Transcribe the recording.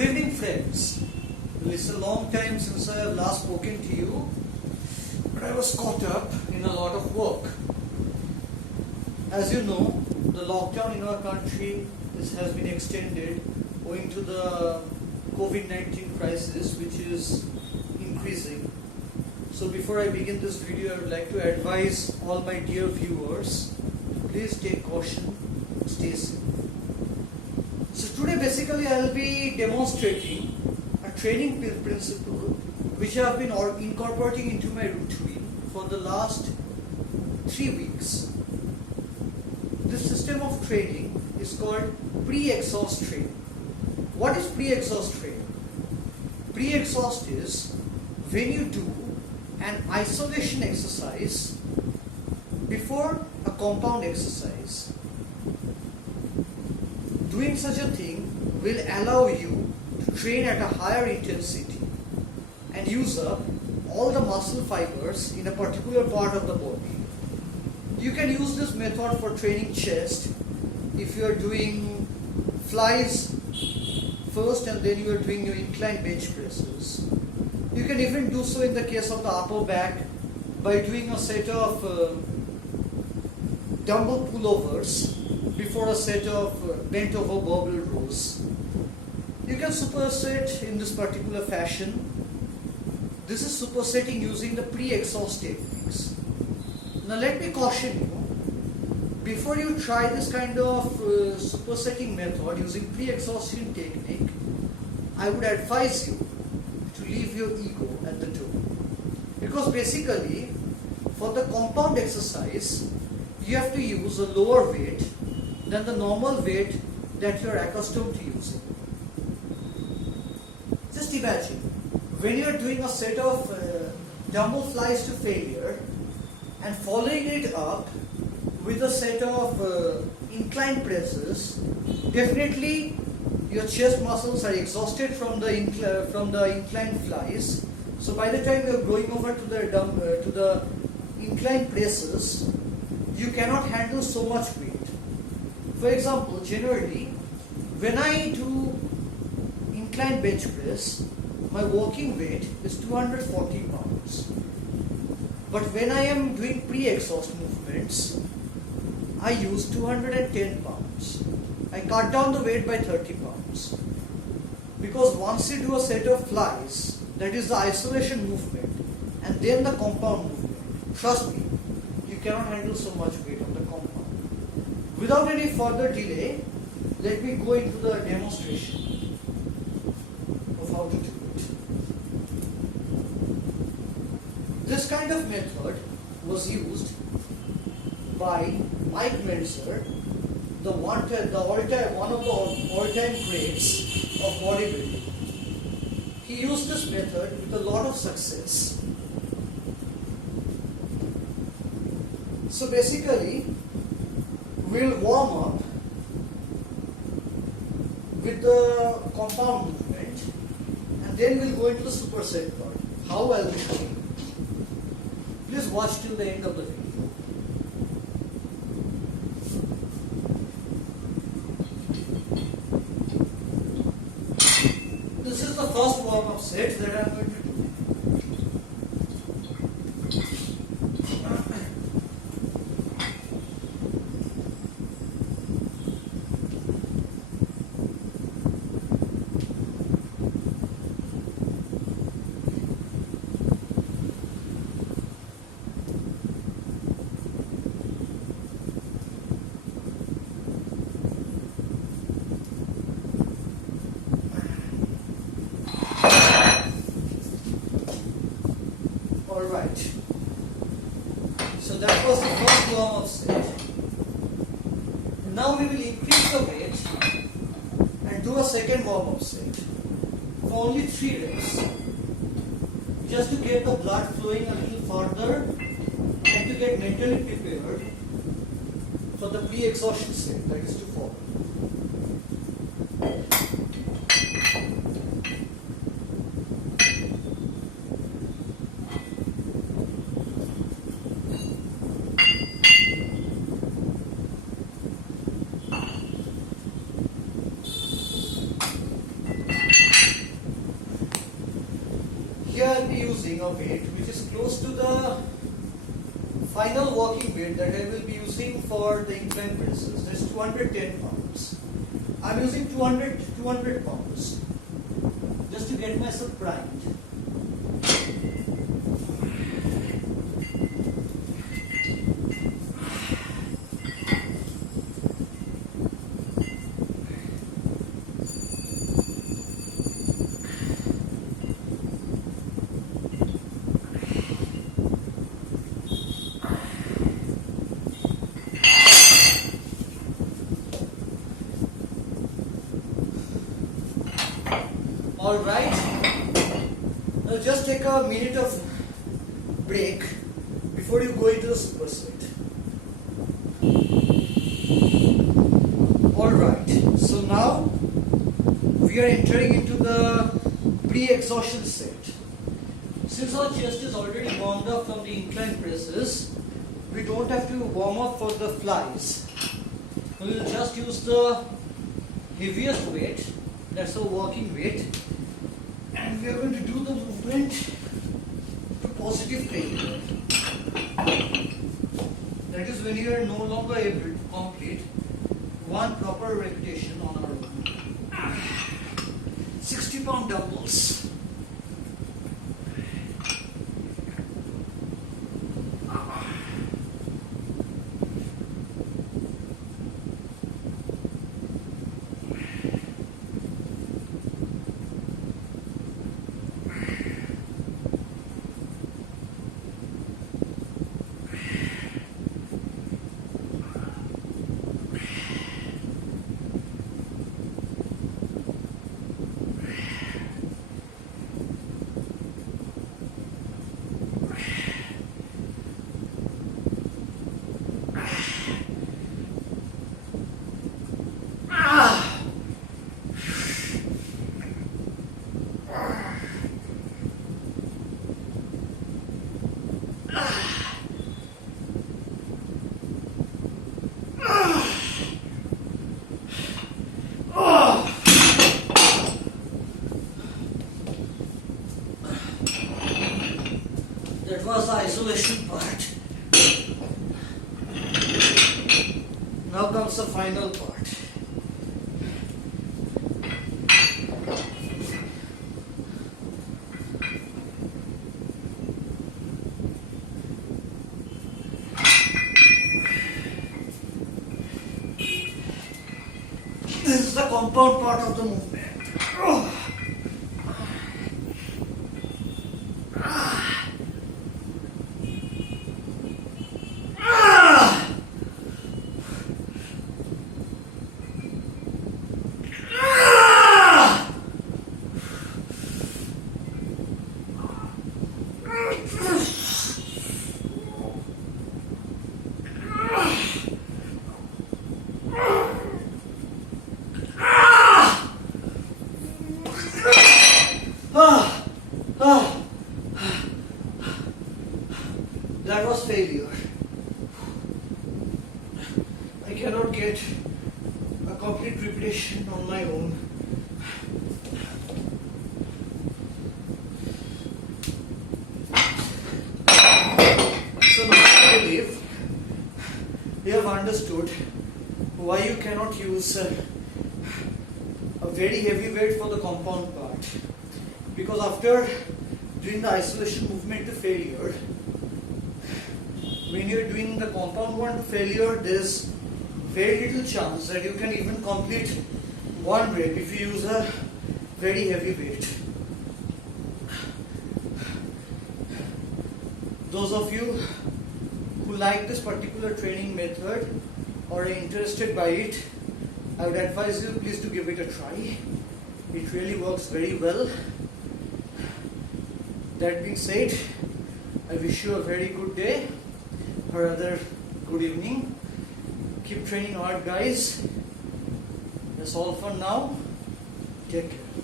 Good evening, friends. Well, it's a long time since I have last spoken to you, but I was caught up in a lot of work. As you know, the lockdown in our country has been extended owing to the COVID-19 crisis, which is increasing. So before I begin this video, I would like to advise all my dear viewers, please take caution, stay safe. So today basically I will be demonstrating a training principle which I have been incorporating into my routine for the last 3 weeks. This system of training is called pre-exhaust training. What is pre-exhaust training? Pre-exhaust is when you do an isolation exercise before a compound exercise. Doing such a thing will allow you to train at a higher intensity and use up all the muscle fibers in a particular part of the body. You can use this method for training chest if you are doing flies first and then you are doing your incline bench presses. You can even do so in the case of the upper back by doing a set of dumbbell pullovers before a set of bent over barbell rows. You can superset in this particular fashion. This is supersetting using the pre-exhaust techniques. Now let me caution you, before you try this kind of supersetting method using pre-exhaustion technique, I would advise you to leave your ego at the door. Because basically, for the compound exercise, you have to use a lower weight than the normal weight that you are accustomed to using. Just imagine, when you are doing a set of dumbbell flies to failure and following it up with a set of incline presses, definitely your chest muscles are exhausted from the incline flies. So by the time you are going over to the incline presses, you cannot handle so much weight. For example, generally, when I do incline bench press, my working weight is 240 pounds. But when I am doing pre-exhaust movements, I use 210 pounds. I cut down the weight by 30 pounds. Because once you do a set of flies, that is the isolation movement, and then the compound movement, trust me, you cannot handle so much weight on the compound. Without any further delay, let me go into the demonstration of how to do it. This kind of method was used by Mike Meltzer, one of the all-time greats of bodybuilding. He used this method with a lot of success. So basically, we'll warm up with the compound movement and then we'll go into the superset part. How I'll be doing it. Please watch till the end of the video. This is the first warm-up set that I'm going to do. Alright, so that was the first warm-up set. Now we will increase the weight and do a second warm-up set for only 3 reps, just to get the blood flowing a little further and to get mentally prepared for the pre-exhaustion set that is to follow. here I'll be using a weight which is close to the final working weight that I will be using for the incline presses. That's 210 pounds. I'm using 200 pounds just to get myself primed. Alright, now just take a minute of break before you go into the superset. Alright, so now we are entering into the pre-exhaustion set. Since our chest is already warmed up from the incline presses, we don't have to warm up for the flies. We will just use the heaviest weight, that's our working weight, and we are going to do the movement to positive failure. That is when you are no longer able to complete one proper repetition on our own. 60-pound dumbbells. That was the isolation part. Now comes the final part. This is the compound part of the movement. That was failure. I cannot get a complete repetition on my own. So now I believe you have understood why you cannot use a very heavy weight for the compound part. Because after doing the isolation movement to failure, when you are doing the compound one to failure, there is very little chance that you can even complete one rep if you use a very heavy weight. Those of you who like this particular training method or are interested by it, I would advise you please to give it a try. It really works very well. That being said, I wish you a very good day or rather good evening. Keep training hard, guys. That's all for now. Take care.